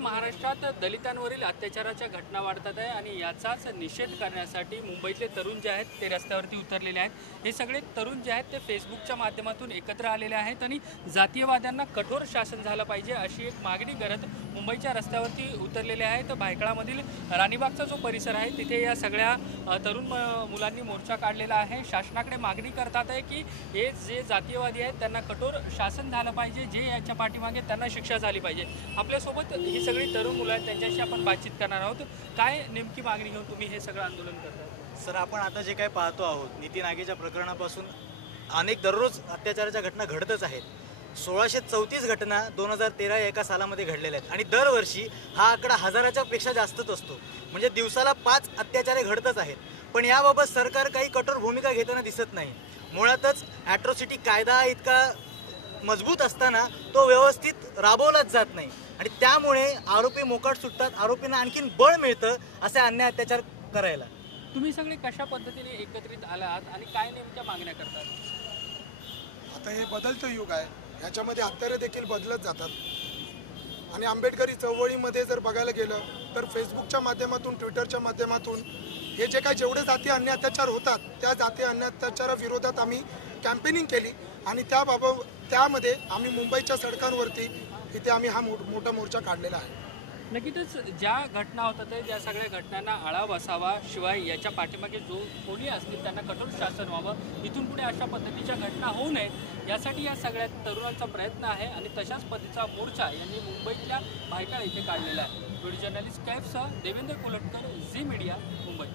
महाराष्ट्रात दलितांवरील अत्याचाराच्या घटना वाढतात आहे आणि याचाच निषेध करण्यासाठी मुंबईतले तरुण जे आहेत ते रस्त्यावरती उतरलेले आहेत। हे सगळे तरुण जे आहेत ते फेसबुकच्या माध्यमातून एकत्र आलेले आहेत आणि जातीयवाद्यांना कठोर शासन झालं पाहिजे अशी एक मागणी करत मुंबईच्या रस्त्यावरती उतरलेले आहेत। भायखळामधील राणीबागचा जो परिसर आहे तिथे या सगळ्या तरुण मुलांनी मोर्चा काढलेला आहे। शासनाकडे मागणी करतात आहे की हे जे जातीयवादी आहेत त्यांना कठोर शासन झालं पाहिजे, जे याच्या पाठीमागे त्यांना शिक्षा झाली पाहिजे। आपल्यासोबत ही सगळी तरुण मुलं आहेत, त्यांच्याशी आपण बातचीत करणार आहोत। काय नेमकी मागणी घेऊन तुम्ही हे सगळं आंदोलन करता? सर, आपण आता जे काय पाहतो आहोत, नीती नागेच्या प्रकरणापासून अनेक दररोज अत्याचाराच्या घटना घडतच आहेत। 1634 घटना 2013 या एका सालामध्ये घडलेल्या आहेत आणि दरवर्षी हा आकडा हजाराच्या पेक्षा जास्तच असतो। म्हणजे दिवसाला 5 अत्याचारे घडतच आहेत। पण याबाबत सरकार काही कठोर भूमिका घेताना दिसत नाही। मुळातच ॲट्रॉसिटी कायदा इतका मजबूत असताना तो व्यवस्थित राबवलाच जात नाही आणि त्यामुळे आरोपी मोकाट सुटतात, आरोपींना आणखीन बळ मिळतं असे अन्याय अत्याचार करायला। तुम्ही सगळे कशा पद्धतीने एकत्रित आलात आणि काय नेमक्या मागण्या करतात? आता हे बदलतं युग आहे, ह्याच्यामध्ये हत्यारे देखील बदलत जातात आणि आंबेडकरी चळवळीमध्ये जर बघायला गेलं तर फेसबुकच्या माध्यमातून, ट्विटरच्या माध्यमातून हे जे काही जेवढे जातीय अन्याय अत्याचार होतात त्या जातीय अन्याय अत्याचाराविरोधात आम्ही कॅम्पेनिंग केली आणि त्यामध्ये आम्ही मुंबईच्या सडकांवरती इथे आम्ही हा मोठा मोर्चा काढलेला आहे। नक्कीच ज्या घटना होतात त्या सगळ्या घटनांना आळा बसावा, शिवाय याच्या पाठीमागे जो कोणी असतील त्यांना कठोर शासन व्हावं, इथून पुढे अशा पद्धतीच्या घटना होऊ नयेत यासाठी या सगळ्या तरुणांचा प्रयत्न आहे आणि तशाच पद्धतीचा मोर्चा यांनी मुंबईतल्या भायखळा इथे काढलेला आहे। व्हिडिओ जर्नलिस्ट कैफसह देवेंद्र कोलटकर, झी मीडिया, मुंबई।